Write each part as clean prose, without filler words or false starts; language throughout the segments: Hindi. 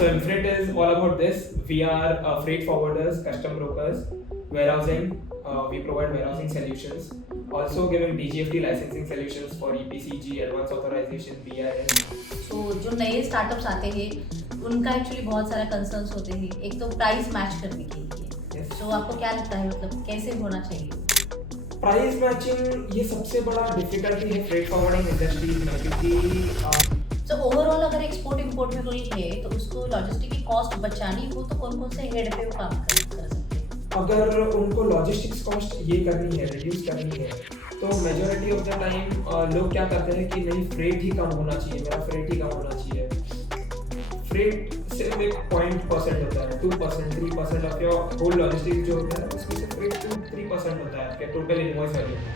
So Mfreight is all about this. We are freight forwarders, custom brokers, warehousing. We provide warehousing solutions. Also giving DGFT licensing solutions for EPCG, advanced authorization, BIS. So जो नए स्टार्टअप्स आते हैं उनका एक्चुअली बहुत सारा कंसर्न्स होते हैं. एक तो प्राइस मैच करने के लिए. So आपको क्या लगता है मतलब कैसे होना चाहिए? प्राइस मैचिंग ये सबसे बड़ा डिफिकल्टी है फ्रेट फॉरवर्डिंग इंडस्ट्री में, क्योंकि तो ओवरऑल अगर एक्सपोर्ट इंपोर्ट में कोई है तो उसको लॉजिस्टिक की कॉस्ट बचानी हो तो कौन कौन से हेड पे वो काम कर सकते हैं? अगर उनको लॉजिस्टिक्स कॉस्ट ये करनी है, रिड्यूस करनी है, तो मेजॉरिटी ऑफ द टाइम लोग क्या करते हैं कि नहीं फ्रेट ही कम होना चाहिए, मेरा फ्रेट ही कम होना चाहिए. फ्रेट सिर्फ एक 0.% होता है, 2%, 3% ऑफ योर होल लॉजिस्टिक्स जो होता है उसमें से फ्रेट 2-3% होता है आपके टोटल इनवॉइस वैल्यू में.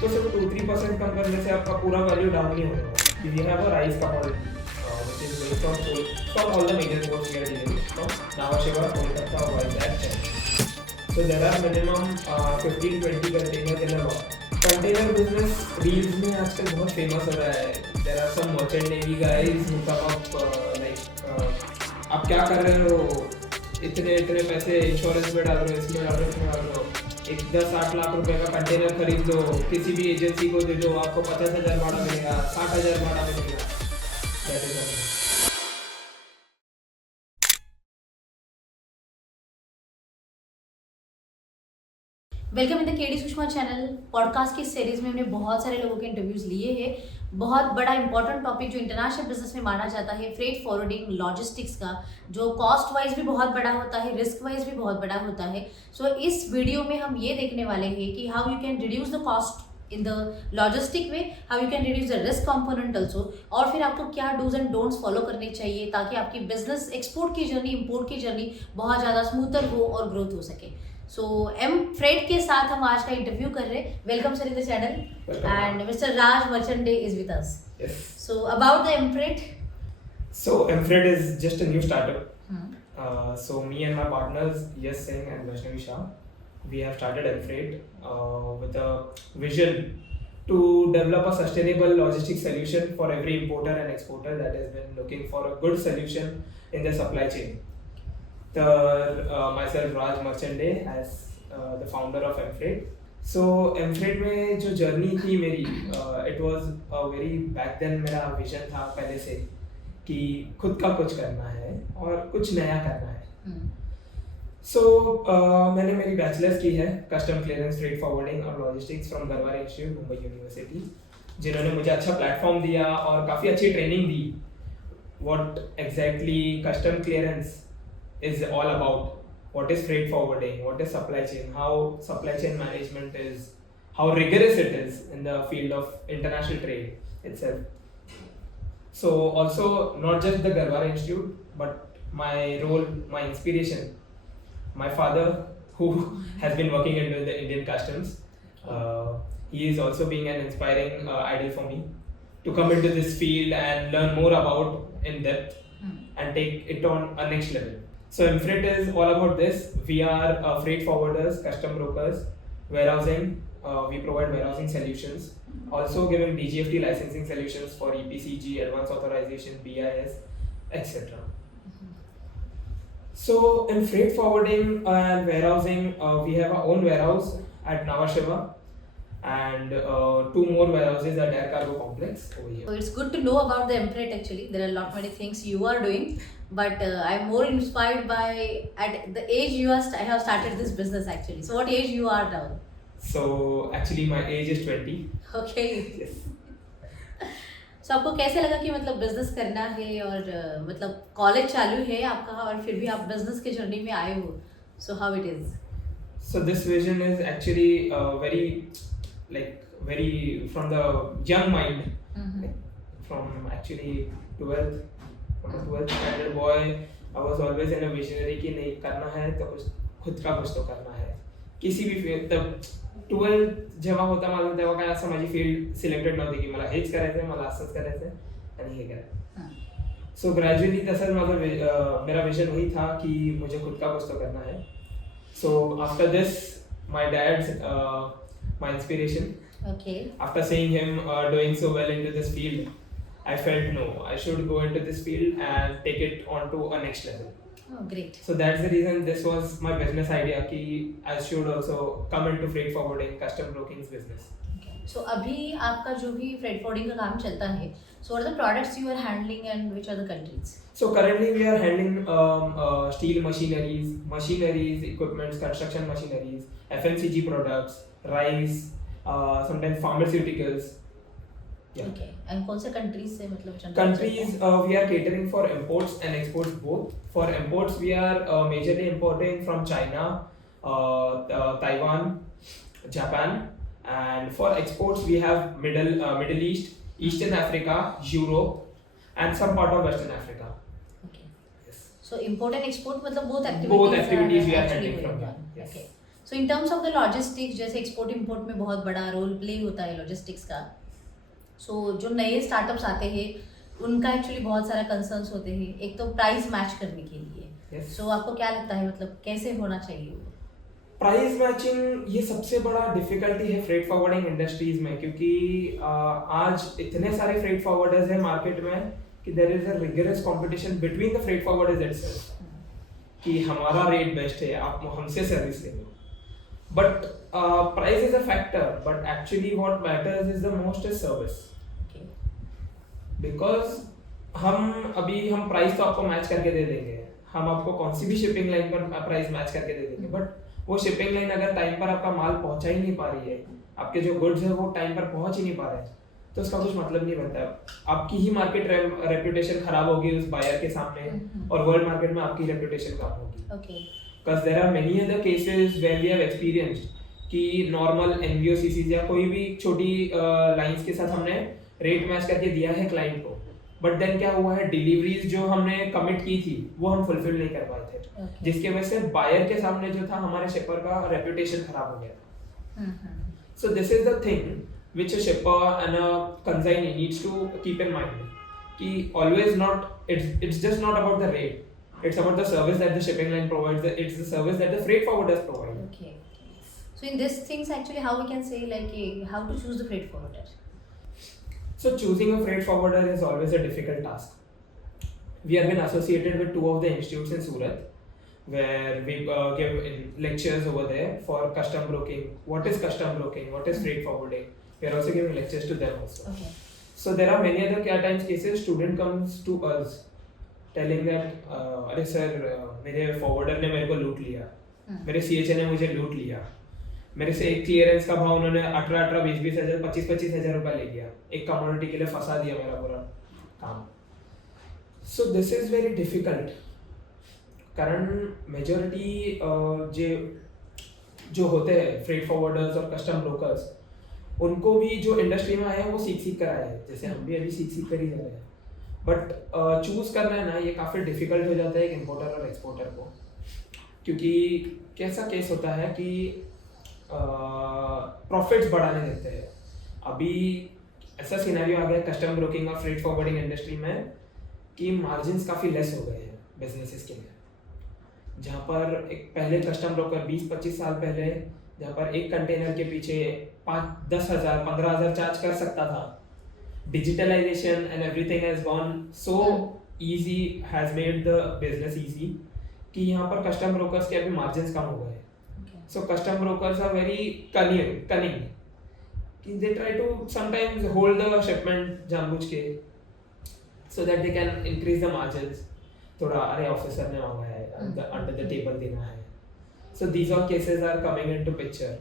तो सिर्फ 2-3% कम करने से आपका पूरा वैल्यू डाउन नहीं होगा. We have a rice couple, which is going from all the major ports we are dealing with, from Navasheva, Kolkata, Vizag, Chennai. So there are minimum 15-20 containers in a lot. Container business reels में आजकल बहुत famous हो रहा है. There are some merchant navy guys who come up आप क्या कर रहे हो? इतने पैसे इंश्योरेंस में डाल रहे हो, इसमें डाल रहे हो, इसमें डाल रहे हो. एक 10-8 लाख रुपए का कंटेनर खरीद लो, किसी भी एजेंसी को दे दो, आपको 50,000 भाड़ा मिलेगा, 60,000 भाड़ा मिलेगा. Welcome in the KDSushma channel. Podcast की सीरीज में हमने बहुत सारे लोगों के इंटरव्यूज लिए हैं. बहुत बड़ा इंपॉर्टेंट टॉपिक जो इंटरनेशनल बिजनेस में माना जाता है फ्रेट फॉरवर्डिंग लॉजिस्टिक्स का, जो कॉस्ट वाइज भी बहुत बड़ा होता है, रिस्क वाइज भी बहुत बड़ा होता है. सो इस वीडियो में हम ये देखने वाले हैं कि how you can reduce the cost in the logistic way, how you can reduce the risk component also, और फिर आपको क्या डूज एंड डोंट्स फॉलो करने चाहिए ताकि आपकी बिजनेस एक्सपोर्ट की जर्नी, इंपोर्ट की जर्नी बहुत ज़्यादा स्मूथर हो और ग्रोथ हो सके. सो Mfreight के साथ हम आज का इंटरव्यू कर रहे हैं. Welcome sir in the channel and mister Raj Marchande is with us. So about the Mfreight. So Mfreight is just a new startup. So me and my partners Isse and Vaishnavi Shah, we have started Mfreight with a vision to develop a sustainable logistics solution for every importer and exporter that has been looking for a good solution in their supply chain. Myself Raj Marchande as the founder of Mfreight. So Mfreight में जो जर्नी थी मेरी, it was a very back then मेरा विजन था पहले से कि खुद का कुछ करना है और कुछ नया करना है. So मैंने मेरी बैचलर्स की है कस्टम क्लियरेंस फ्रेट फॉरवर्डिंग और logistics from Garware institute Mumbai university, जिन्होंने मुझे अच्छा प्लेटफॉर्म दिया और काफ़ी अच्छी training the. What exactly custom clearance is all about, what is freight forwarding, what is supply chain, how supply chain management is, how rigorous it is in the field of international trade itself. So also not just the Garwara Institute, but my role, my inspiration, my father who has been working in the Indian customs, he is also being an inspiring idol for me to come into this field and learn more about in depth and take it on a next level. So Mfreight is all about this. We are freight forwarders, custom brokers, warehousing. We provide warehousing solutions. Also giving DGFT licensing solutions for EPCG, advanced authorization, BIS, etc. So in freight forwarding and warehousing, we have our own warehouse at Navasheva and 2 more warehouses at Air Cargo Complex over here. So it's good to know about the Mfreight actually. There are a lot many things you are doing, but I'm more inspired by at the age you are have started this business actually. So what age you are now? So actually my age is 20. Okay. Yes. So आपको कैसे लगा कि मतलब बिजनेस करना है और मतलब कॉलेज चालू है आपका और फिर भी आप बिजनेस के जर्नी में आए हो? So how it is? So this vision is actually very from the young mind. Like, from actually 12th, from a 12th standard boy, I was always in a visionary कि नहीं करना है तो कुछ खुद का कुछ तो करना है. किसी भी फील्ड तब 12th जेव्हा होता माझं तेव्हा काय असं माझी फील्ड सिलेक्टेड नव्हती की मला हेच करायचंय, मला असंच करायचंय आणि हे करायचं. सो ग्रॅज्युअली तसंच माझं मेरा विजन वही था कि मुझे खुद का कुछ तो करना है. So after this my dad's my inspiration. Okay. After seeing him doing so well into this field, I felt no, I should go into this field and take it on to a next level. Oh, great. So that's the reason this was my business idea कि I should also come into freight forwarding, custom broking business. So अभी आपका जो भी freight forwarding का काम चलता है, so what are the products you are handling and which are the countries? So currently we are handling steel machineries, equipments, construction machineries, FMCG products, rice, sometimes pharmaceuticals. Yeah. Okay. And कौन से countries से मतलब चलता Countries we are catering for imports and exports both. For imports we are majorly importing from China, Taiwan, Japan, and for exports we have Middle East, Eastern Africa, Europe, and some part of Western Africa. Okay. Yes. So import and export मतलब both Both activities we are actually handling from going here. on. Yes. Okay. So in terms of the logistics, जैसे export import में बहुत बड़ा रोल प्ले होता है logistics का. So जो नए स्टार्टअप्स आते हैं उनका एक्चुअली बहुत सारा कंसर्न्स होते हैं. एक तो प्राइस मैच करने के लिए. Yes. So आपको क्या लगता है मतलब कैसे होना चाहिए वो? प्राइस मैचिंग ये सबसे बड़ा डिफिकल्टी है फ्रेट फॉरवर्डिंग इंडस्ट्रीज में, क्योंकि आज इतने सारे फ्रेट फॉरवर्डर्स हैं मार्केट में कि there is a rigorous competition between the freight forwarders itself कि हमारा रेट बेस्ट है, आप हमसे सर्विस ले लो. But price is a factor, but actually what matters is the most is service. Okay. Because हम प्राइस तो आपको मैच करके दे देंगे, हम आपको कौन सी भी शिपिंग लाइन पर प्राइस मैच करके दे देंगे, बट वो शिपिंग लाइन अगर टाइम पर आपका माल पहुंचा ही नहीं पा रही है, आपके जो गुड्स है वो टाइम पर पहुंच ही नहीं पा रहे हैं, तो उसका कुछ मतलब नहीं बनता. आपकी ही मार्केट रेपुटेशन खराब होगी उस बायर के सामने, और वर्ल्ड मार्केट में आपकी रेपुटेशन कम होगी. Okay. Because there are many other cases where we have experienced कि नॉर्मल एनवीओसीसीज या कोई भी छोटी लाइंस के साथ हमने रेट मैच करके दिया है क्लाइंट को, बट देन क्या हुआ है, डिलीवरीज जो हमने कमिट की थी वो हम फुलफिल नहीं कर पाए थे. Okay. जिसके वजह से बायर के सामने जो था हमारे शिपर का रेपुटेशन खराब हो गया. So this is the thing which a shipper and a consignee needs to keep in mind कि always not it's just not about the rate, it's about the service that the shipping line provides, it's the service that the freight forwarders provide. Okay. So in these things actually how we can say like how to choose the freight forwarder? So choosing a freight forwarder is always a difficult task. We have been associated with two of the institutes in Surat where we give lectures over there for custom broking. What is custom broking? What is freight forwarding? We are also giving lectures to them also. Okay. So there are many other times cases student comes to us telling that अरे सर मेरे फॉरवर्डर ने मेरे को लूट लिया, मेरे सीएचए ने मुझे लूट लिया, मेरे से एक क्लियरेंस का भाव उन्होंने 18,000, 20,000, 25,000 रुपया ले लिया, एक कमोडिटी के लिए फंसा दिया मेरा पूरा काम. सो दिस इज वेरी डिफिकल्ट, कारण मेजॉरिटी जो होते हैं फ्रेट फॉरवर्डर्स और कस्टम ब्रोकर्स, उनको भी जो इंडस्ट्री में आए हैं वो सीख कर आए हैं, जैसे हम भी अभी सीख कर ही जा रहे हैं. बट चूज करना है ना, ये काफ़ी डिफिकल्ट हो जाता है एक इम्पोर्टर और एक्सपोर्टर को, क्योंकि कैसा केस होता है कि प्रॉफिट्स बढ़ाने देते हैं. अभी ऐसा सिनेरियो आ गया कस्टम ब्रोकिंग और फ्रेट फॉरवर्डिंग इंडस्ट्री में कि मार्जिन्स काफ़ी लेस हो गए हैं बिजनेसेस के लिए. जहाँ पर एक पहले कस्टम ब्रोकर 20-25 साल पहले जहाँ पर एक कंटेनर के पीछे 5-10,000 15,000 चार्ज कर सकता था, digitalization and everything has gone so easy, has made the business easy कि यहाँ पर कस्टम ब्रोकर्स के अभी मार्जिन्स कम हो गए. So custom brokers are very cunning कि they try to sometimes hold the shipment जानबूझ के so that they can increase the margins. थोड़ा अरे ऑफिसर ने मांगा है, अंडर द टेबल देना है. So these all cases are coming into picture.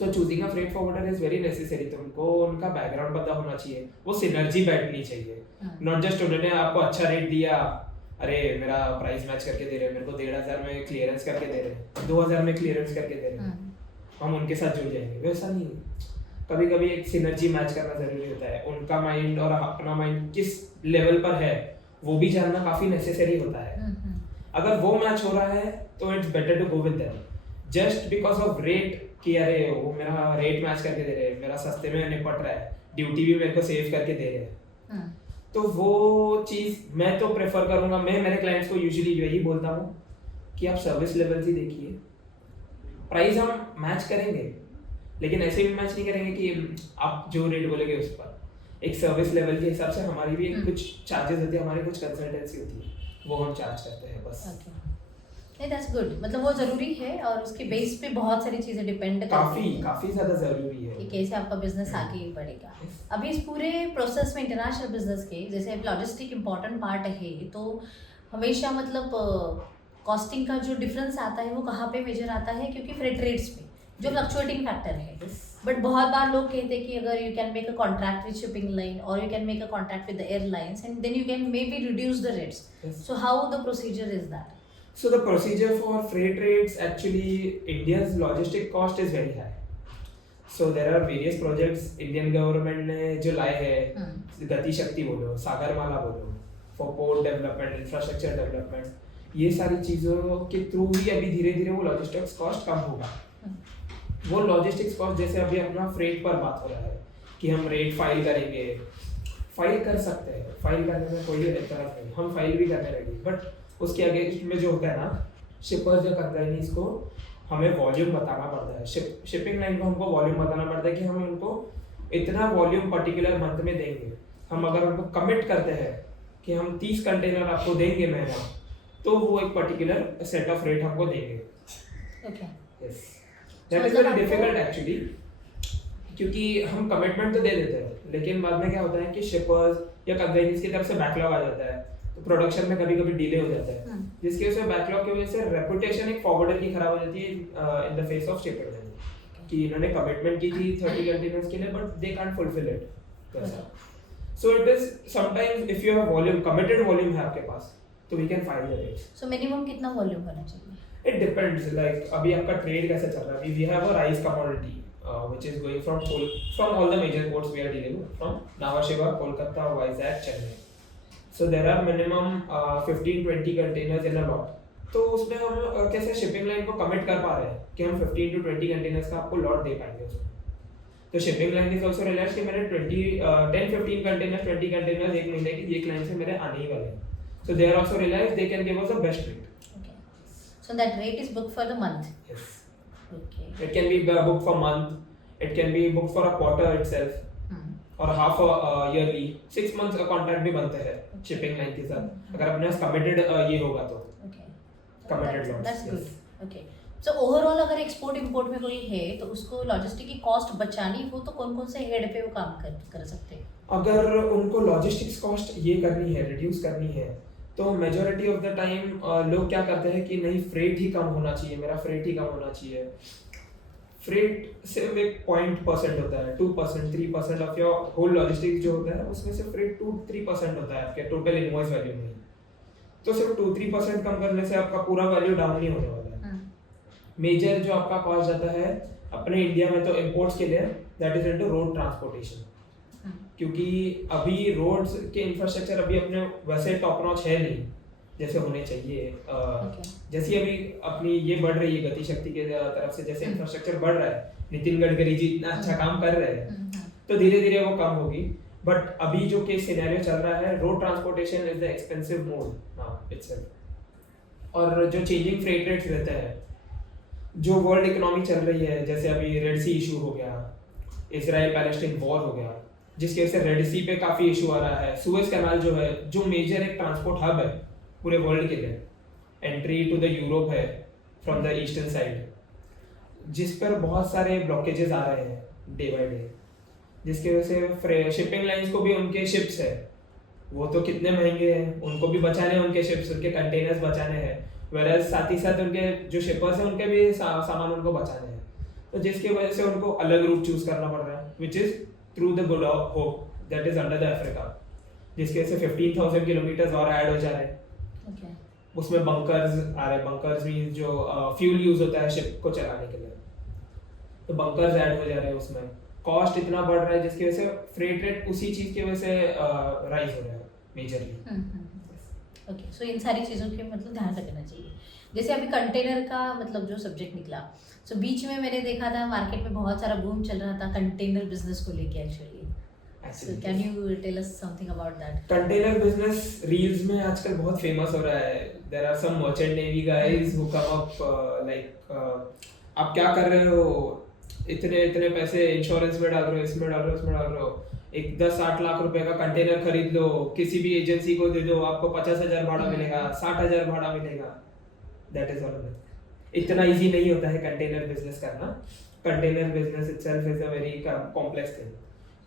So choosing a freight forwarder is very necessary. तुमको उनका बैकग्राउंड पता होना चाहिए, वो सिनर्जी बैठनी चाहिए. नॉट जस्ट उन्होंने आपको अच्छा रेट दिया, अरे मेरा प्राइस मैच करके दे रहे हैं, मेरे को 1,500 में क्लियरेंस करके दे रहे हैं, 2,000 में क्लियरेंस करके दे रहे हैं, हम उनके साथ जुड़ जाएंगे. वैसा नहीं है. कभी कभी एक सिनर्जी मैच करना जरूरी होता है. उनका माइंड और अपना माइंड किस लेवल पर है वो भी जानना काफ़ी नेसेसरी होता है. अगर वो मैच हो रहा है तो it's better to go with them. Just because of rate कि अरे वो मेरा रेट मैच करके दे रहे हैं, मेरा सस्ते में निपट रहा है, ड्यूटी भी मेरे को सेव करके दे रहे हैं, तो वो चीज़ मैं तो प्रेफर करूँगा. मैं मेरे क्लाइंट्स को यूजुअली यही बोलता हूँ कि आप सर्विस लेवल ही देखिए. प्राइस हम मैच करेंगे लेकिन ऐसे भी मैच नहीं करेंगे कि आप जो रेट बोलेंगे उस पर. एक सर्विस लेवल के हिसाब से हमारी भी हम्म। कुछ चार्जेस होती है, हमारी कुछ कंसल्टेंसी होती है, वो हम चार्ज करते हैं बस। ओके, नहीं दैट्स गुड, मतलब वो ज़रूरी है और उसके बेस पे बहुत सारी चीज़ें डिपेंड करती हैं काफ़ी ज़्यादा ज़रूरी है कि कैसे आपका बिजनेस आगे बढ़ेगा। अभी इस पूरे प्रोसेस में इंटरनेशनल बिजनेस के जैसे लॉजिस्टिक इम्पॉर्टेंट पार्ट है, तो हमेशा मतलब कॉस्टिंग का जो डिफरेंस आता है वो कहाँ पे मेजर आता है, क्योंकि फ्रेट रेट्स पे जो फ्लक्चुएटिंग फैक्टर है। बट बहुत बार लोग कहते हैं कि अगर you can make a contract with shipping line और you can make a contract with the airlines and then you can maybe reduce the rates, so how the procedure is that? So the procedure for freight rates, actually India's logistic cost is very high. So there are various projects Indian government ने जो लाए हैं, गति शक्ति बोलो, सागरमाला बोलो, for port development, infrastructure development, ये सारी चीज़ों के थ्रू ही अभी धीरे धीरे वो लॉजिस्टिक्स कॉस्ट कम होगा। वो लॉजिस्टिक्स कॉस्ट जैसे अभी अपना फ्रेट पर बात हो रहा है कि हम रेट फाइल करेंगे, फाइल कर सकते हैं, फाइल करने में कोई एतराज नहीं, हम फाइल भी करने लगे, बट उसके अगेंस्ट में जो होता है ना, शिपर्स या कंपनीज को हमें वॉल्यूम बताना पड़ता है, शिपिंग लाइन को हमको वॉल्यूम बताना पड़ता है कि हम उनको इतना वॉल्यूम पर्टिकुलर मंथ में देंगे। हम अगर उनको कमिट करते हैं कि हम 30 कंटेनर आपको देंगे महीना, तो वो एक पर्टिकुलर सेट ऑफ रेट हमको देंगे। Okay, yes, that is very difficult actually, क्योंकि हम कमिटमेंट तो दे देते हैं, लेकिन बाद में क्या होता है कि शिपर्स या कंपनीज की तरफ से बैकलॉग आ जाता है, तो प्रोडक्शन में कभी कभी डिले हो जाता है, जिसकी वजह से बैकलॉग की वजह से रेपुटेशन एक फॉरवर्डर की खराब हो जाती है in the face of shipping line, कि इन्होंने कमिटमेंट की थी 30 कंटेनर्स के लिए but they can't fulfil it. So it is sometimes if you have volume, committed volume है आपके पास, तो we can file the rates. So minimum कितना वॉल्यूम होना चाहिए? इट डिपेंड्स, लाइक अभी आपका ट्रेड कैसे चल रहा है। We have a rice commodity which is going from all the major ports we are dealing with, from Nhava Sheva, Kolkata, Vizag, Chennai. So there are minimum 15-20 containers in a lot. तो उसमें हम कैसे शिपिंग लाइन को कमिट कर पा रहे हैं कि हम 15 to 20 कंटेनर्स का आपको लॉट दे पाएंगे उसमें। तो shipping line is also realise कि मेरे 10-15 कंटेनर्स, 20 कंटेनर्स एक महीने की एक लाइन से मेरे आने ही वाले हैं। So they are also realized they can give us the best rate. Okay. So that rate is booked for the month. Yes. Okay. It can be booked for month, it can be booked for a quarter itself, और half a yearly, 6 months का कॉन्ट्रैक्ट भी बनते हैं शिपिंग लाइन के साथ, अगर अपने पास कमिटेड ये होगा तो। Okay. Committed lots. That's good. Okay. So overall अगर एक्सपोर्ट इंपोर्ट में कोई है तो उसको लॉजिस्टिक की कॉस्ट बचानी हो तो कौन कौन से हेड पे वो काम कर सकते हैं? अगर उनको लॉजिस्टिक्स कॉस्ट ये करनी है, रिड्यूस करनी है, तो मेजॉरिटी ऑफ द टाइम लोग क्या करते हैं कि नहीं फ्रेट ही कम होना चाहिए, मेरा फ्रेट ही कम होना चाहिए। फ्रेट सिर्फ एक 0.% होता है, 2%, 3% ऑफ योर होल लॉजिस्टिक्स जो होता है उसमें से फ्रेट 2-3% होता है आपके टोटल इनवॉइस वैल्यू में। तो सिर्फ 2-3% कम करने से आपका पूरा वैल्यू डाउन नहीं होने वाला है। मेजर जो आपका कॉस्ट जाता है अपने इंडिया में तो इंपोर्ट्स के लिए, that is into road transportation, क्योंकि अभी रोड्स के इंफ्रास्ट्रक्चर अभी अपने वैसे टॉप नॉच है नहीं जैसे होने चाहिए। जैसी अभी अपनी ये बढ़ रही है गति शक्ति के तरफ से, जैसे इंफ्रास्ट्रक्चर बढ़ रहा है, नितिन गडकरी जी इतना अच्छा काम कर रहे हैं, तो धीरे धीरे वो कम होगी। बट अभी जो केस सिनेरियो चल रहा है, road transportation is the expensive mode now itself, और जो चेंजिंग फ्रेट रेट्स रहते हैं, जो वर्ल्ड इकोनॉमी चल रही है, जैसे अभी रेड सी इशू हो गया, इजराइल पैलेस्टाइन वॉर हो गया, जिसकी वजह से रेड सी पे काफी इशू आ रहा है। सुएज कैनाल जो है, जो मेजर एक ट्रांसपोर्ट हब है पूरे वर्ल्ड के लिए, एंट्री टू द यूरोप है फ्रॉम द ईस्टर्न साइड, जिस पर बहुत सारे ब्लॉकेजेस आ रहे हैं डे बाय डे, जिसकी वजह से शिपिंग लाइंस को भी उनके शिप्स है, वो तो कितने महंगे हैं, उनको भी बचाने हैं, उनके शिप्स, उनके कंटेनर्स बचाने हैं, वेराज साथ ही साथ उनके जो शिपर्स हैं उनके भी सामान उनको बचाने हैं, तो जिसकी वजह से उनको अलग रूट चूज करना पड़ रहा है, which is through the good hope that is under the Africa, जिसके वजह से 15,000 किलोमीटर और ऐड हो जा रहे हैं। उसमें बंकर्स आ रहे हैं, बंकर्स मींस जो फ्यूल यूज होता है शिप को चलाने के लिए, तो बंकर्स ऐड हो जा रहे हैं उसमें। कॉस्ट इतना बढ़ रहा है जिसकी वजह से फ्रेट रेट उसी चीज की वजह से राइज हो रहा है मेजरली। ओके, सो इन सारी चीज़ों के मतलब ध्यान रखना चाहिए। जैसे अभी कंटेनर का मतलब जो सब्जेक्ट निकला, सो बीच में मैंने देखा था मार्केट में बहुत सारा बूम चल रहा था कंटेनर बिजनेस को लेके actually. So can you tell us something about that? Container business reels में आजकल बहुत फेमस हो रहा है। There are some merchant navy guys who come up like आप क्या कर रहे हो, इतने इतने पैसे इंश्योरेंस में डाल रहे हो, इसमें डाल रहे हो, इसमें डाल रहे हो, एक 10-8 लाख रुपए का कंटेनर खरीद लो, किसी भी एजेंसी को दे दो, आपको 50,000 भाड़ा मिलेगा, 60,000 भाड़ा मिलेगा। That is all. इतना इजी नहीं होता है कंटेनर बिजनेस करना। Container business itself is a very complex thing.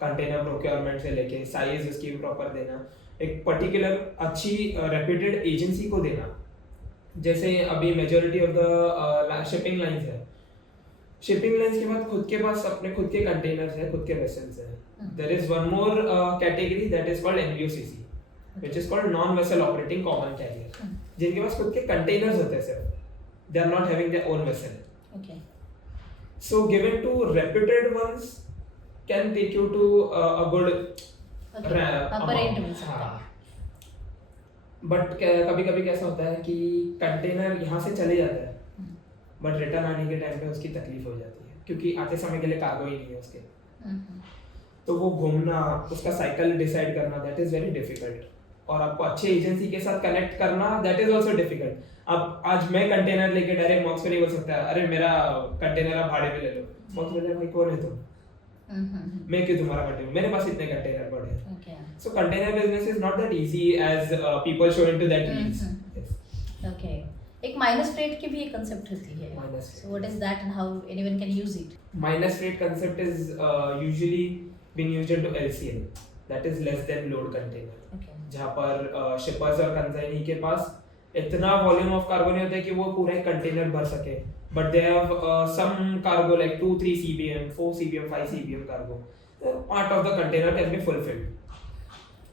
Container procurement से लेके साइज उसकी प्रॉपर देना, एक पर्टिकुलर अच्छी रेप्यूटेड एजेंसी को देना। जैसे अभी majority of the shipping lines है, शिपिंग लाइंस के बाद खुद के पास अपने खुद के कंटेनर्स है, खुद के वेसल्स है। There is one more category that is called NVOCC, which is called non vessel operating common carrier, जिनके पास खुद के कंटेनर्स होते हैं सिर्फ, they are not having their own vessel. Okay, so given to reputed ones can take you to a good rent मिल सकता है। बट कभी कभी कैसा होता है कि कंटेनर यहाँ से चले जाता है, बट रिटर्न आने के टाइम पे उसकी तकलीफ हो जाती है, क्योंकि आते समय के लिए कार्गो ही नहीं है उसके। तो वो घूमना, उसका साइकिल डिसाइड करना, दैट इज वेरी डिफिकल्ट। और आपको अच्छे एजेंसी के साथ कनेक्ट करना, दैट इज ऑल्सो डिफिकल्ट। अब आज मैं कंटेनर लेके डायरेक्ट मॉक्स पे नहीं बोल सकता अरे मेरा कंटेनर आप भाड़े पे ले लो। मॉक्स बोले भाई कौन है तुम, मैं क्यों तुम्हारा कंटेनर, मेरे पास इतने कंटेनर पड़े हैं। So container business is not that easy as people show into that reels. Okay, एक माइनस फ्रेट की भी एक कांसेप्ट होती है, so what is that and how anyone can use it? Minus freight concept is usually being used into LCL, that is less than load container, जहां पर शिपर्स और कंसाइनी के पास इतना वॉल्यूम ऑफ कार्गो नहीं होता है कि वो पूरा एक कंटेनर भर सके, but they have some cargo like 2-3 cbm, 4 cbm, 5 cbm cargo. Part of the container can be fulfilled.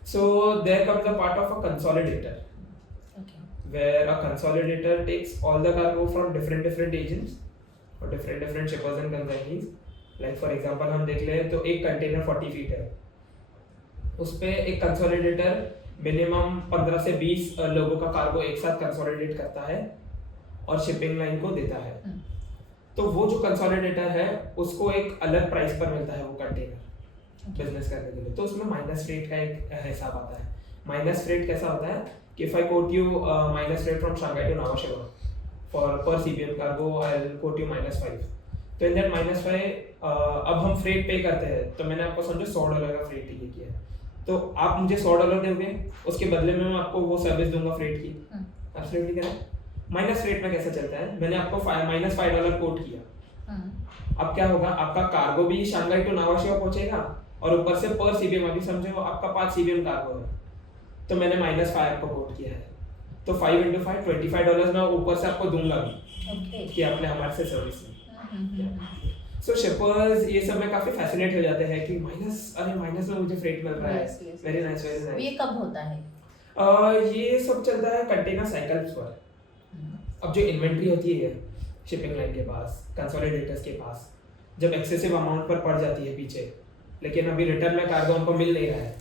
So there comes the part of a consolidator, where a consolidator takes all the cargo from different agents or different shippers and consignees. Like for example हम देख ले तो एक कंटेनर 40 फीट है, उस पे एक कंसोलिडेटर मिनिमम 15 से 20 लोगों का कार्गो एक साथ कंसोलिडेट करता है और शिपिंग लाइन को देता है। तो वो जो कंसोलिडेटर है उसको एक अलग प्राइस पर मिलता है वो कंटेनर बिजनेस करने के लिए। तो उसमें माइनस फ्रेट का एक हिसाब आता है। माइनस फ्रेट कैसा होता है कि if I quote you minus freight from Shanghai to Nhava Sheva for per CBM cargo, I will quote you -5। तो इन दैट -5 अब हम फ्रेट पे करते हैं, तो मैंने आपको समझो $100 का फ्रेट ये किया है, तो आप मुझे $100 दोगे, उसके बदले में मैं आपको वो सर्विस दूंगा फ्रेट की। Absolutely correct. माइनस फ्रेट में कैसा चलता है, मैंने आपको -$5 कोट किया, अब क्या होगा, आपका कार्गो भी शंघाई टू नावाशेवा पहुंचेगा और ऊपर से पर सीबीएम, अभी समझो आपका 5 सीबीएम कार्गो है, तो मैंने -5 आपको कोट किया है, तो 5 × 5 $25 मैं ऊपर से आपको दूंगा भी कि आपने हमारे से सर्विस ली। सो शिपर्स ये सब में काफी फैसिनेट हो जाते हैं कि माइनस में मुझे फ्रेट मिल रहा है। Very nice, very nice. ये कब होता है? ये सब चलता है कंटेनर साइकिल्स पर। अब जो इन्वेंट्री होती है शिपिंग लाइन के पास, कंसोलिडेटर्स के पास, जब एक्सेसिव अमाउंट पर पड़ जाती है पीछे, लेकिन अभी रिटर्न में कार्गो उनको मिल नहीं रहा है,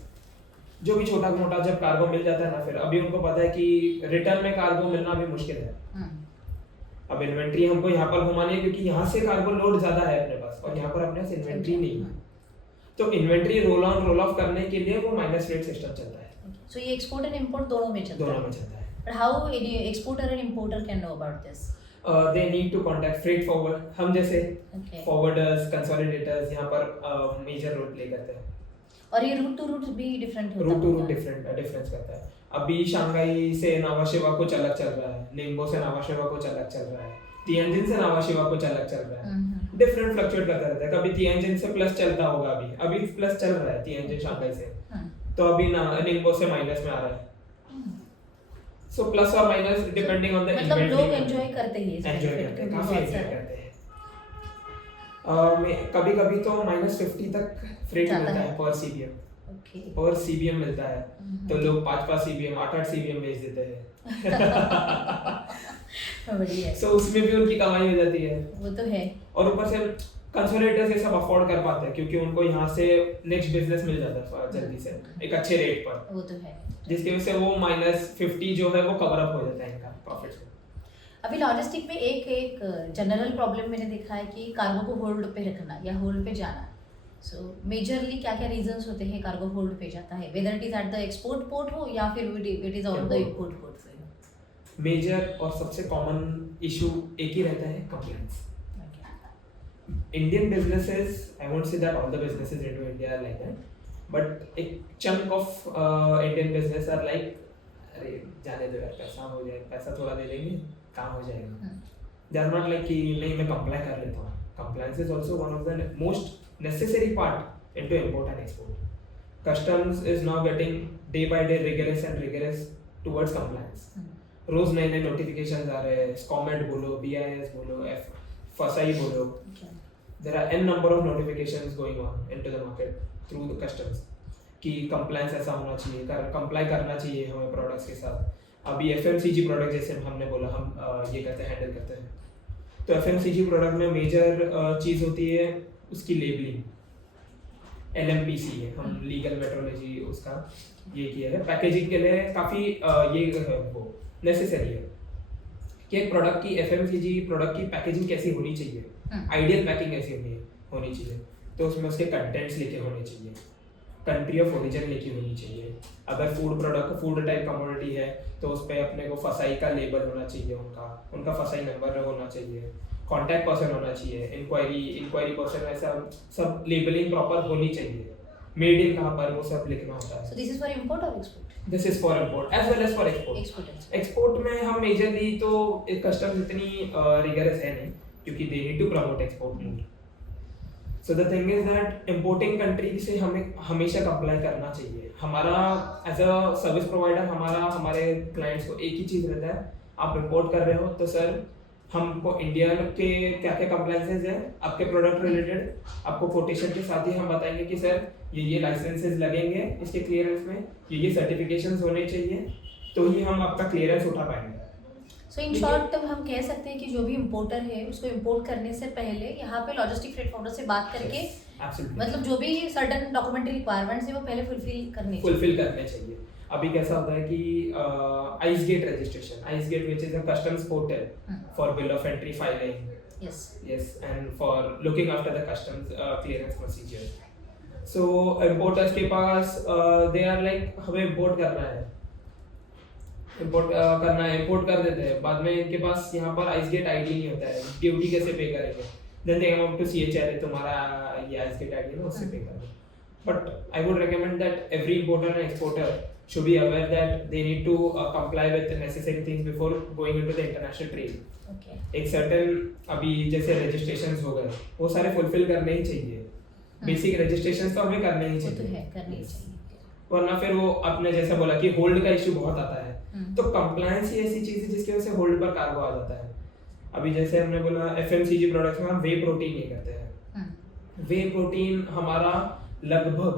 जो भी छोटा मोटा जब कार्गो मिल जाता है ना, फिर अभी उनको पता है कि रिटर्न में कार्गो मिलना भी मुश्किल है। अब इन्वेंट्री हमको यहाँ पर घुमानी है क्योंकि यहाँ से कार्गो लोड ज्यादा है अपने पास और यहाँ पर अपने पास इन्वेंट्री नहीं है, तो inventory roll on roll of करने के लिए वो माइनस फ्रेट सिस्टम चलता है। सो ये एक्सपोर्ट एंड इंपोर्ट दोनों में चलता है। But how any exporter and importer can know about this? They need to contact freight forward, हम जैसे forwarders, consolidators यहाँ पर major role play करते हैं। और ये रूट टू रूट भी डिफरेंट होता है? रूट टू रूट डिफरेंस करता है। अभी शंघाई से नावाशेवा कुछ अलग चल रहा है, निंगबो से नावाशेवा कुछ अलग चल रहा है, तियानजिन से नावाशेवा कुछ अलग चल रहा है, डिफरेंट फ्लक्चुएट करता रहता है। कभी तियानजिन से प्लस चलता होगा, अभी प्लस चल रहा है तियानजिन शंघाई से, तो अभी निंगबो से माइनस में आ रहा है। So plus or minus depending on the मतलब inventory। लोग एंजॉय करते हैं, एंजॉय करते हैं, काफी एंजॉय करते हैं। कभी कभी तो -50 तक फ्रेट मिलता है पर सीबीएम। पर सीबीएम मिलता है तो लोग 5-5 सीबीएम, 8-8 सीबीएम बेच देते हैं। बढ़िया। सो उसमें भी उनकी कमाई हो जाती है। वो तो है। और ऊपर से कंसोलिडेटर्स ये सब अफोर्ड कर पाते हैं क्योंकि उनको यहाँ से नेक्स्ट बिजनेस मिल जाता है जल्दी से एक अच्छे रेट पर। वो तो है, जिसकी वजह से वो -50 जो है वो कवर अप हो जाता है इनका प्रॉफिट से। अभी लॉजिस्टिक में एक जनरल प्रॉब्लम मैंने देखा है कि कार्गो को होल्ड पे रखना या होल्ड पे जाना। सो मेजरली क्या क्या रीजंस होते हैं कार्गो होल्ड पे जाता है, whether it is at the export port हो या फिर it is on the import port? Major और सबसे कॉमन इशू एक ही रहता है, compliance. Indian businesses, I won't say that all the businesses into India are like that, but एक chunk of Indian business are like अरे जाने दो यार, पैसा हो जाए, पैसा थोड़ा दे देंगे, काम हो जाएगा. They are not like कि नहीं मैं comply कर लेता हूँ. Compliance is also one of the most necessary part into import and export. Customs is now getting day by day rigorous and rigorous towards compliance. रोज नए नए नोटिफिकेशंस आ रहे हैं, स्कॉमेट बोलो, बीआईएस बोलो, फसाई बोलो. There are n number of notifications going on into the market through the customs कि compliance ऐसा होना चाहिए, comply करना चाहिए हमें products के साथ. अभी FMCG प्रोडक्ट जैसे हमने बोला हम ये करते हैं, हैंडल करते हैं. तो FMCG प्रोडक्ट में मेजर चीज़ होती है उसकी लेबलिंग. LMPC है, हम लीगल मेट्रोलॉजी उसका ये किया है. पैकेजिंग के लिए काफ़ी ये वो नेसेसरी है कि एक प्रोडक्ट की FMCG प्रोडक्ट की पैकेजिंग कैसी होनी चाहिए, आइडियल पैकिंग कैसी होनी चाहिए. तो उसमें उसके कंटेंट्स लिखे होने चाहिए, कंट्री ऑफ ओरिजिन लिखी होनी चाहिए. अगर food product food type commodity है तो उस पर अपने को फसाई का लेबल होना चाहिए, उनका फसाई नंबर होना चाहिए, कॉन्टैक्ट पर्सन होना चाहिए, इंक्वायरी पर्सन, ऐसा सब लेबलिंग प्रॉपर होनी चाहिए. मेड इन कहाँ पर वो सब लिखना होता है. So this is for import or export? This is for import as well as for export. Export में हम मेजरली तो कस्टम्स इतनी रिगरस है नहीं क्योंकि they need to promote export more. So the thing is that importing country से हमें हमेशा कंप्लाई करना चाहिए. हमारा एज अ सर्विस प्रोवाइडर हमारे क्लाइंट्स को एक ही चीज़ रहता है, आप इम्पोर्ट कर रहे हो तो सर हमको इंडिया के क्या क्या कंप्लाइंसेज है आपके प्रोडक्ट रिलेटेड, आपको कोटेशन के साथ ही हम बताएंगे कि सर ये लाइसेंसेज लगेंगे इसके क्लियरेंस में, ये सर्टिफिकेशंस होने चाहिए, तो ही हम आपका क्लियरेंस उठा पाएंगे. सो इन शॉर्ट हम कह सकते हैं कि जो भी इम्पोर्टर है उसको इम्पोर्ट करने से पहले यहाँ पे लॉजिस्टिक फ्रेट फॉरवर्डर से बात करके मतलब जो भी सर्टेन डॉक्यूमेंट्री रिक्वायरमेंट्स है वो पहले फुलफिल करने चाहिए. अभी कैसा होता है कि ice gate registration, ice gate which is a customs portal for bill of entry filing, yes and for looking after the customs clearance procedure. So importers के पास they are like हमें import करना है, import कर देते हैं. बाद में इनके पास यहाँ पर आइस गेट आईडी नहीं होता है, ड्यूटी कैसे पे करेंगे. then they come up to CHR, तुम्हारा ये आइस गेट आईडी है ना उससे पे कर दो. but I would recommend that every importer and exporter should be aware that they need to comply with the necessary things before going into the international trade. Okay. एक सर्टेन अभी जैसे रजिस्ट्रेशंस हो गए वो सारे फुलफिल करने ही चाहिए. बेसिक रजिस्ट्रेशंस तो हमें करने ही चाहिए, वरना फिर वो आपने जैसा बोला कि होल्ड का इशू बहुत आता है. तो कंप्लायंस ही ऐसी चीज है जिसकी वजह से होल्ड पर कार्गो आ जाता है. अभी जैसे हमने बोला FMCG प्रोडक्ट्स में हम वे प्रोटीन नहीं करते हैं. वे प्रोटीन हमारा लगभग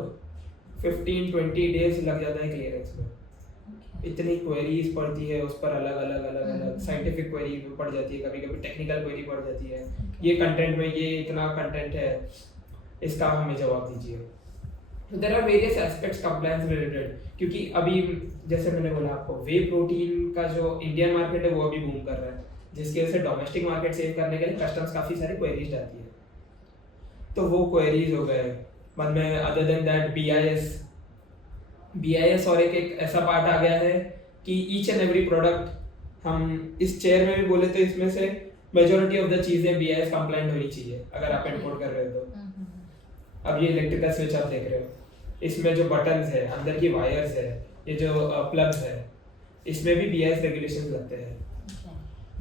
15-20 डेज लग जाता है क्लियरेंस में. इतनी क्वेरीज पड़ती है उस पर, अलग अलग साइंटिफिक क्वेरी पड़ जाती है, कभी कभी टेक्निकल क्वेरी पड़ जाती है. ये कंटेंट में ये इतना कंटेंट है, इसका हमें जवाब दीजिए. There are various aspects compliance related, क्योंकि अभी जैसे मैंने बोला आपको वे प्रोटीन का जो इंडियन मार्केट है वो अभी बूम कर रहा है, जिसकी वजह से डोमेस्टिक मार्केट सेव करने के लिए कस्टम्स काफ़ी सारी क्वेरीज आती है. तो वो क्वेरीज हो गए. बाद में अदर देन दैट BIS और एक ऐसा पार्ट आ गया है कि ईच एंड एवरी प्रोडक्ट, हम इस चेयर में भी बोले तो इसमें से मेजॉरिटी ऑफ द चीज़ें BIS कंप्लाइंट होनी चाहिए अगर आप इंपोर्ट कर रहे हो तो. अब ये इलेक्ट्रिकल स्विच आप देख रहे हो, इसमें जो बटन्स है, अंदर की वायर्स है, ये जो प्लग्स है, इसमें भी BIS रेगुलेशंस लगते हैं.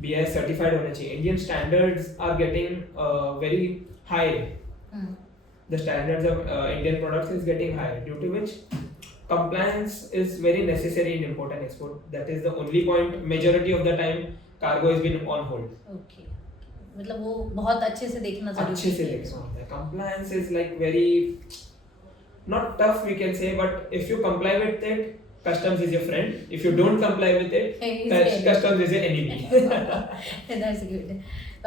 BIS सर्टिफाइड होने चाहिए. Indian standards are getting very high. The standards of Indian products is getting higher, due to which compliance is very necessary in import and export. That is the only point. Majority of the time cargo has been on hold. Okay. मतलब वो बहुत अच्छे से देखना जरूरी है. अच्छे से देखना होता है. Compliance is like very not tough we can say, but if you comply with it, customs is your friend. If you don't comply with it, customs is your enemy. That's good.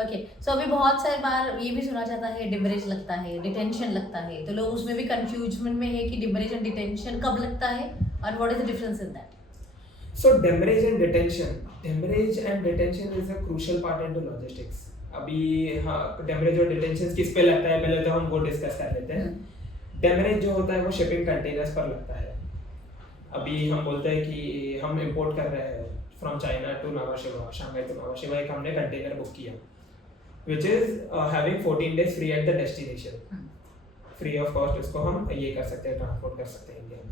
Okay. So अभी बहुत सारे बार ये भी सुना जाता है डिमरेज लगता है, डिटेंशन लगता है, तो लोग उसमें भी कंफ्यूजन में है कि डिमरेज एंड डिटेंशन कब लगता है और what is the difference in that. So demurrage and detention is a crucial part into logistics. अभी हाँ, डिमरेज और डिटेंशन किस पे लगता है पहले तो हम वो डिस्कस कर लेते हैं. डिमरेज जो होता है वो शिपिंग कंटेनर्स पर लगता है. अभी हम बोलते हैं कि हम इंपोर्ट कर रहे हैं from China to Nhava Sheva, Shanghai to Nhava Sheva, एक हमने कंटेनर बुक किया which is having 14 days free at the destination. Free of cost उसको हम ये कर सकते हैं, ट्रांसपोर्ट कर सकते हैं इंडिया में।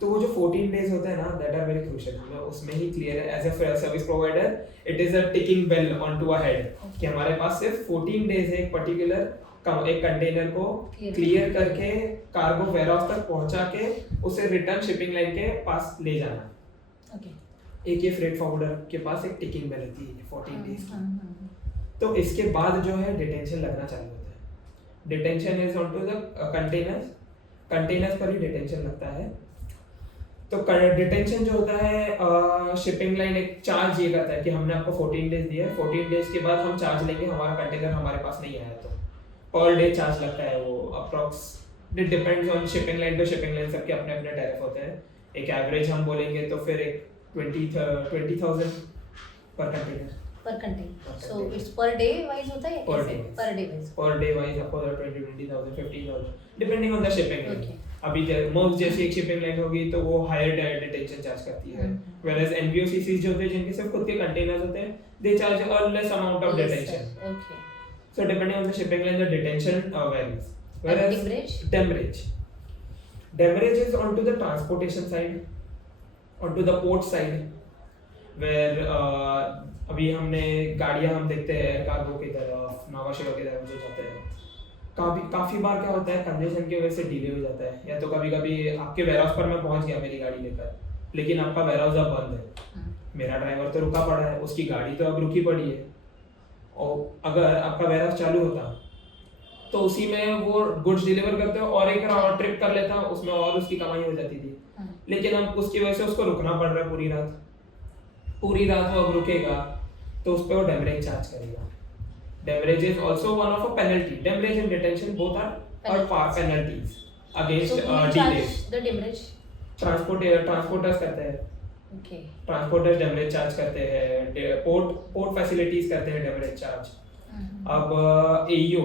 तो वो जो 14 डेज होते हैं ना, दैट आर वेरी क्रूशियल। हमें उसमें ही क्लियर है as a service provider, it is a ticking bell on to a head कि हमारे पास सिर्फ 14 डेज है एक पर्टिकुलर एक कंटेनर को क्लियर करके कार्गो वेयरहाउस तक पहुंचा के उसे रिटर्न शिपिंग लाइन के पास ले जाना। एक ये फ्रेट फॉरवर्डर के पास एक टिकिंग बेल होती है 14 डेज की। तो इसके बाद जो है डिटेंशन लगना चालू होता है। Detention is on to the containers पर ही डिटेंशन लगता है। तो डिटेंशन जो होता है, शिपिंग लाइन एक चार्ज ये करता है कि हमने आपको 14 डेज दिया है, 14 डेज के बाद हम चार्ज लेंगे, हमारा कंटेनर हमारे पास नहीं आया तो पर डे चार्ज लगता है वो approx. It depends on shipping line to shipping line, सबके अपने अपने टैरिफ होते हैं। एक एवरेज हम बोलेंगे तो फिर एक 20,000 पर container. So it's per day wise होता है या Per कैसे? day. Per day wise. Per day wise आपको 20,000 15,000 depending on the shipping line. Okay. अभी मोस्ट जैसी एक शिपिंग लाइन होगी तो वो हायर डिटेंशन चार्ज करती है, whereas NVOCCs जो होते हैं जिनके सिर्फ खुद के कंटेनर्स होते हैं, they charge a less amount of detention. Okay. So depending on the shipping line, the detention varies. Whereas demurrage is onto the transportation side, onto the port side, where अभी हमने गाड़ियाँ हम देखते हैं कार्गो की तरफ, नवाशिवा की तरफ जो जाते हैं, काफी बार क्या होता है कंजेशन की वजह से डिले हो जाता है, या तो कभी कभी आपके वेयरहाउस पर मैं पहुंच गया मेरी गाड़ी लेकर, लेकिन आपका वेयरहाउस अब बंद है, मेरा ड्राइवर तो रुका पड़ा है, उसकी गाड़ी तो अब रुकी पड़ी है। और अगर आपका वेयरहाउस चालू होता तो उसी में वो गुड्स डिलीवर करते हो और एक और ट्रिप कर लेता, उसमें और उसकी कमाई हो जाती थी। लेकिन अब उसकी वजह से उसको रुकना पड़ रहा है पूरी रात वो अब रुकेगा तो उस पर वो डेमरेज चार्ज करेगा। Demurrage is also one of a penalty. Demurrage and detention both are penalties against delays. The demurrage transporters करते हैं, ओके, ट्रांसपोर्टर्स डेमरेज चार्ज करते हैं, पोर्ट फैसिलिटीज करते हैं डेमरेज चार्ज। अब AEO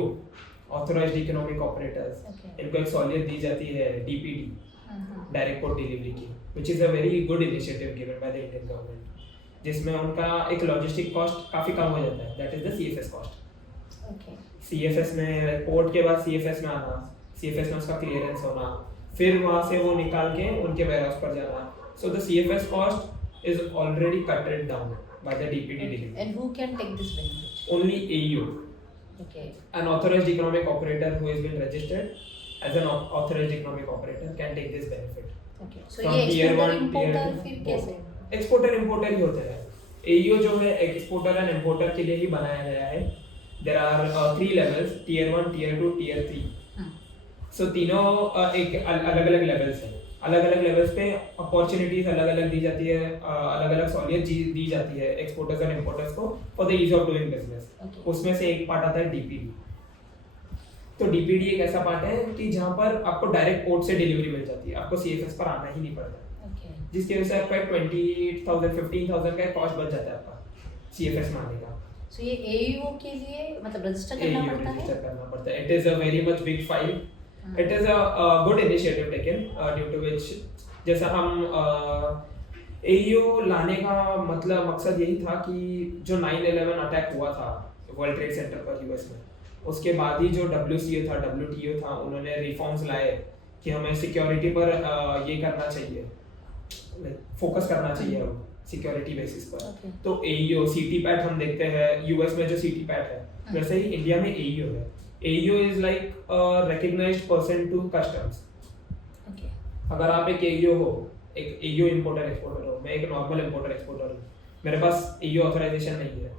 ऑथराइज्ड इकोनॉमिक ऑपरेटर्स, इनको एक सहूलियत दी जाती है DPD, डायरेक्ट पोर्ट डिलीवरी की, which is a very good initiative given by the Indian government, जिसमें उनका एक लॉजिस्टिक कॉस्ट काफी कम हो जाता है, that is the CFS cost. Okay, CFS में पोर्ट के बाद CFS में आना, CFS में उसका क्लियरेंस होना, फिर वहां से वो निकाल के उनके वेयरहाउस पर जाना। So the CFS cost is already cutted down by the DPD delivery. And who can take this benefit? Only AEO, okay, an authorized economic operator who has been registered as an authorized economic operator can take this benefit. Okay, so From ये tier exporter one, tier importer two, फिर कैसे? एक्सपोर्टर इंपोर्टर ही होते हैं। AEO जो है एक्सपोर्टर एंड इंपोर्टर के लिए ही बनाया गया है। There are 3 levels, tier 1, tier 2, tier 3। So तीनों एक अलग अलग लेवल्स हैं। अलग अलग लेवल्स पे अपॉर्चुनिटीज अलग अलग दी जाती है, अलग अलग सहूलियत दी जाती है एक्सपोर्टर्स एंड इंपोर्टर्स को for the ease of doing business. उसमें से एक पार्ट आता है DPD। तो DPD एक ऐसा पार्ट है कि जहाँ पर आपको डायरेक्ट पोर्ट से डिलीवरी मिल जाती है, आपको CFS पर आना ही नहीं पड़ता, जिसकी वजह से आपका 20,000 15,000 का कॉस्ट बच जाता है आपका CFS में आने का। सो ये AEO के लिए मतलब रजिस्टर करना AEO पड़ता register है? करना पड़ता है। It is a very much big file. It is a good initiative taken due to which जैसा हम AEO लाने का मकसद यही था कि जो 9/11 अटैक हुआ था वर्ल्ड ट्रेड सेंटर पर US में, उसके बाद ही जो WCO था WTO था, उन्होंने रिफॉर्म्स लाए कि हमें सिक्योरिटी पर ये करना चाहिए, फोकस करना चाहिए अब सिक्योरिटी बेसिस पर। तो AEO CTPAT हम देखते हैं US में जो CTPAT है, वैसे ही इंडिया में AEO है। AEO is like recognized person to customs. अगर आप एक AEO हो, एक AEO इंपोर्टर एक्सपोर्टर हो, मैं एक नॉर्मल इंपोर्टर एक्सपोर्टर हूँ, मेरे पास AEO ऑथराइजेशन नहीं है,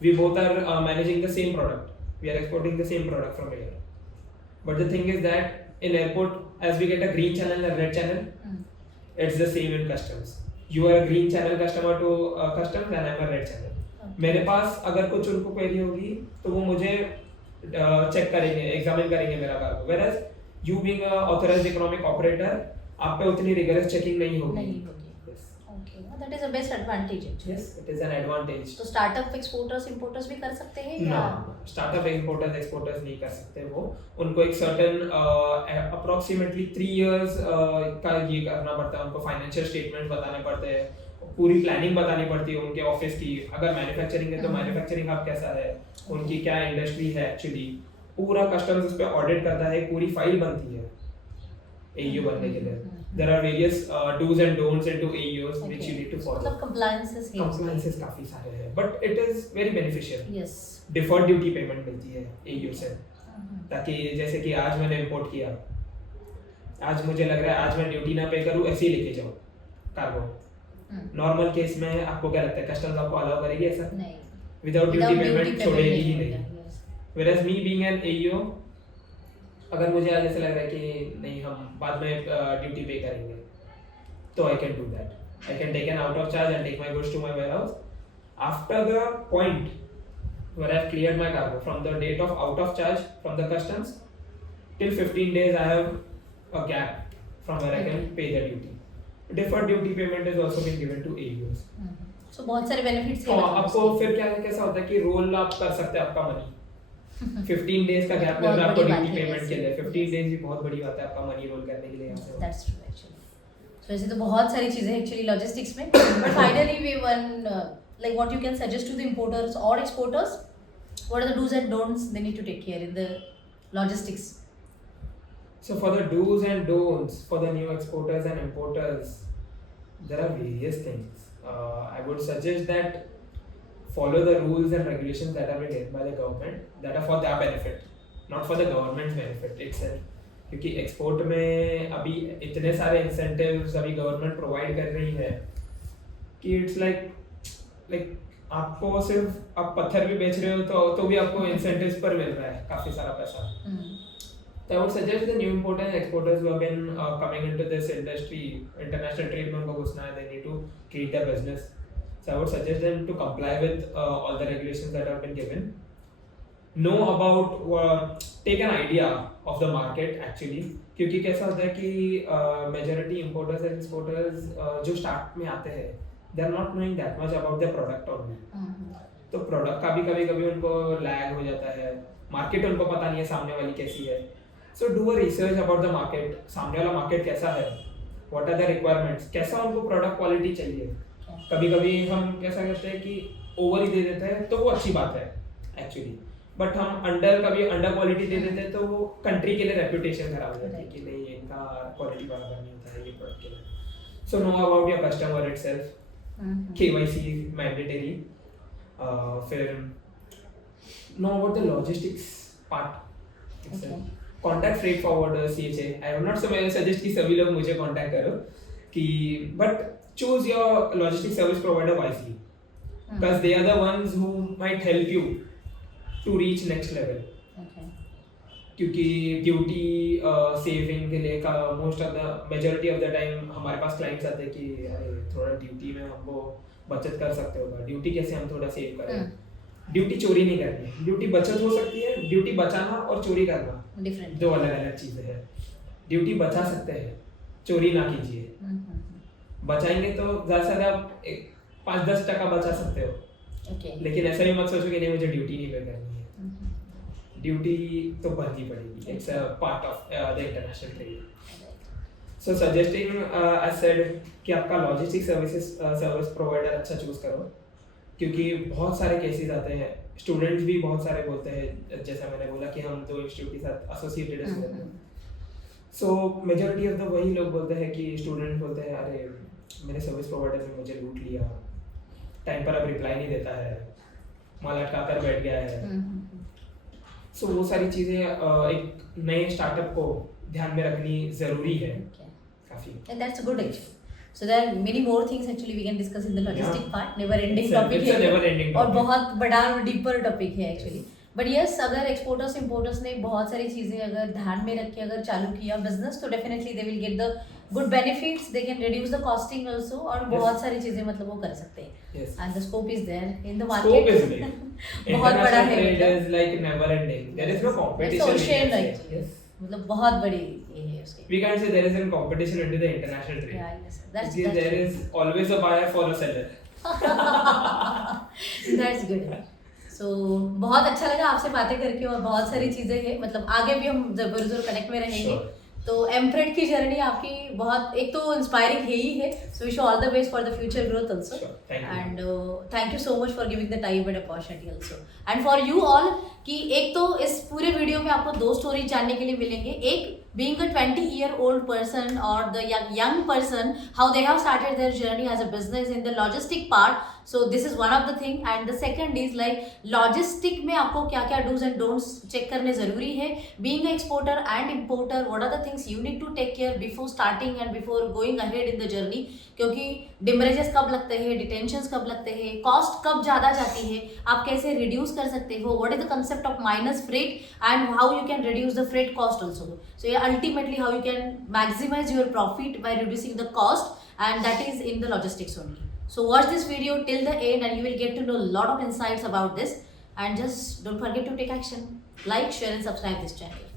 we both are managing the same product, we are exporting the same product from here, but the thing is that in airport, as we get a green channel and a red channel, it's the same in customs. You are a green channel customer to customs and I'm a red channel. मेरे पास अगर कुछ उनको क्वेरी होगी तो वो मुझे चेक करेंगे, एग्जामिन करेंगे मेरा cargo, whereas you being a authorized economic operator, आप पे उतनी rigorous checking नहीं होगी। Yes. Okay, that is the best advantage actually. Yes, it is an advantage. तो स्टार्टअप एक्सपोर्टर्स इंपोर्टर्स भी कर सकते हैं या? स्टार्टअप इंपोर्टर्स एक्सपोर्टर्स नहीं कर सकते। वो उनको एक सर्टेन अप्रोक्सीमेटली 3 इयर्स का ये करना पड़ता है, उनको फाइनेंशियल स्टेटमेंट बताने पड़ते हैं, पूरी प्लानिंग बतानी पड़ती है उनके ऑफिस की। अगर मैन्युफैक्चरिंग है तो मैन्युफैक्चरिंग हब कैसा है, उनकी क्या इंडस्ट्री है एक्चुअली, पूरा कस्टम्स उस पे ऑडिट करता है, पूरी फाइल बनती है AU बनने के लिए. There are various do's and don'ts into AUs which you need to follow. मतलब Compliances काफी सारे हैं, but it is very beneficial. Yes. Deferred duty payment मिलती है AU से, ताकि जैसे कि आज मैंने इम्पोर्ट किया, आज मुझे लग रहा है आज मैं ड्यूटी ना पे करूँ, ऐसे ही लेके जाऊँ कार्गो. नॉर्मल केस में आपको क्या लगता है, कस्टम्स आपको अलाउ करेगी ऐसा? नहीं. विदाउट ड्यूटी पेमेंट छोड़ेगी ही नहीं. Whereas me being an AU, अगर मुझे आज ऐसा लग रहा है कि नहीं हम बाद में ड्यूटी पे करेंगे, तो I can do that. I can take an out of charge and take my goods to my warehouse after the point where I've cleared my cargo. From the date of out of charge from the customs till 15 days I have a gap from where I can pay the duty. Deferred duty payment is also been given to AUs. So बहुत सारे benefits हैं. आपको फिर क्या कैसा होता है कि रोल आप कर सकते हैं आपका मनी. 15 डेज का गैप मिल रहा है आपको ड्यूटी पेमेंट के लिए. 15 डेज भी बहुत बड़ी बात है आपका मनी रोल करने के लिए यहाँ से. That's true actually. So ऐसे तो बहुत सारी चीजें actually logistics में. But finally we like what you can suggest to the importers or exporters, what are the do's and don'ts they need to take care in the logistics? So for the do's and don'ts for the new exporters and importers, there are various things. I would suggest that follow the rules and regulations that are made by the government that are for their benefit, not for the government's benefit itself. क्योंकि export में अभी इतने सारे incentives अभी government provide कर रही है कि it's like आपको सिर्फ आप पत्थर भी बेच रहे हो तो भी आपको incentives पर मिल रहा है काफी सारा पैसा. So I would suggest the new importers and exporters who have been coming into this industry, international trade में उनको घुसना है, they need to create their business. So I would suggest them to comply with all the regulations that have been given. Know about, take an idea of the market actually. क्योंकि कैसा होता है कि majority importers and exporters जो start में आते हैं, they are not knowing that much about their product only. तो product का भी कभी उनको lag हो जाता है, market उनको पता नहीं है सामने वाली कैसी है. So do a research about the market. सामने वाला market कैसा है? What are the requirements? कैसा उनको product quality चाहिए? कभी हम कैसा करते हैं कि ओवर ही दे देते हैं तो वो अच्छी बात है एक्चुअली, बट हम कभी अंडर क्वालिटी दे देते हैं तो वो कंट्री के लिए रेपुटेशन खराब हो जाती है कि नहीं इनका क्वालिटी बराबर नहीं होता है ये प्रोडक्ट के लिए. So know about your customer itself, KYC mandatory. फिर know about the logistics part itself. Contact freight forwarder CHA. I would not suggest कि सभी लोग मुझे कॉन्टैक्ट करो कि, but choose your logistics service provider wisely, because they are the ones who might help you to reach next level. Okay. क्योंकि ड्यूटी सेविंग के लिए का most of the majority of the time हमारे पास क्लाइंट्स आते हैं कि अरे थोड़ा ड्यूटी में हमको बचत कर सकते हो, ड्यूटी कैसे हम थोड़ा सेव करें. ड्यूटी चोरी नहीं करनी है, ड्यूटी बचत हो सकती है. ड्यूटी बचाना और चोरी करना डिफरेंट, दो अलग अलग चीजें हैं. ड्यूटी बचा सकते हैं, चोरी ना कीजिए. बचाएंगे तो ज़्यादा से ज़्यादा 5-10% बचा सकते हो. लेकिन ऐसा भी मत सोचो कि नहीं मुझे ड्यूटी नहीं पे करनी है. ड्यूटी तो भरनी पड़ेगी. It's a part of the international trade. So suggesting I said कि आपका लॉजिस्टिक सर्विस प्रोवाइडर अच्छा चूज करो, क्योंकि बहुत सारे केसेस आते हैं. स्टूडेंट्स भी बहुत सारे बोलते हैं, जैसा मैंने बोला कि हम तो इंस्टीट्यूट के साथ एसोसिएटेड हैं. सो मेजॉरिटी ऑफ द वही लोग बोलते हैं कि स्टूडेंट बोलते हैं अरे मेरे सर्विस प्रोवाइडर ने मुझे लूट लिया, टाइम पर अब रिप्लाई नहीं देता है, माल अटका कर बैठ गया है. सो वो सारी चीज़ें एक नए स्टार्टअप को ध्यान में रखनी ज़रूरी है काफ़ी. And that's a good actually. So there are many more things actually we can discuss in the logistic part. Never ending topic है और बहुत बड़ा और डीपर टॉपिक है एक्चुअली. बट यस, अगर एक्सपोर्टर्स इंपोर्टर्स ने बहुत सारी चीज़ें अगर ध्यान में रख के अगर चालू किया बिजनेस तो definitely they will get the good benefits. They can reduce the costing also और बहुत सारी चीज़ें मतलब वो कर सकते हैं. And the scope is there in the market. बहुत बड़ा है. It is like never ending. There is no competition. मतलब बहुत बड़ी ये है उसके. We can't say there is a competition into the international trade. Yeah, yes. That's there is always a buyer for a seller. That's good. So बहुत अच्छा लगा आपसे बातें करके और बहुत सारी चीज़ें हैं, मतलब आगे भी हम ज़रूर कनेक्ट में रहेंगे. तो एमफ्रेड की जर्नी आपकी बहुत एक तो इंस्पायरिंग है ही है, so wish all the best for the future growth also, Sure, thank you. And thank you so much for giving the time and opportunity also, and for you all कि एक तो इस पूरे वीडियो में आपको दो स्टोरीज जानने के लिए मिलेंगे, एक being a 20-year-old person or the young person, how they have started their journey as a business in the logistic part, so this is one of the thing, and the second is like logistic में आपको क्या क्या do's and don'ts check करने ज़रूरी है, being a exporter and importer, what are the things you need to take care before starting and before going ahead in the journey, क्योंकि डिमरेजेस कब लगते हैं, डिटेंशंस कब लगते हैं, कॉस्ट कब ज़्यादा जाती है, आप कैसे रिड्यूस कर सकते हो, what is the concept of minus freight and how you can reduce the freight cost also, so ये ultimately how you can maximise your profit by reducing the cost, and that is in the logistics only. So watch this video till the end and you will get to know a lot of insights about this, and just don't forget to take action, like, share and subscribe this channel.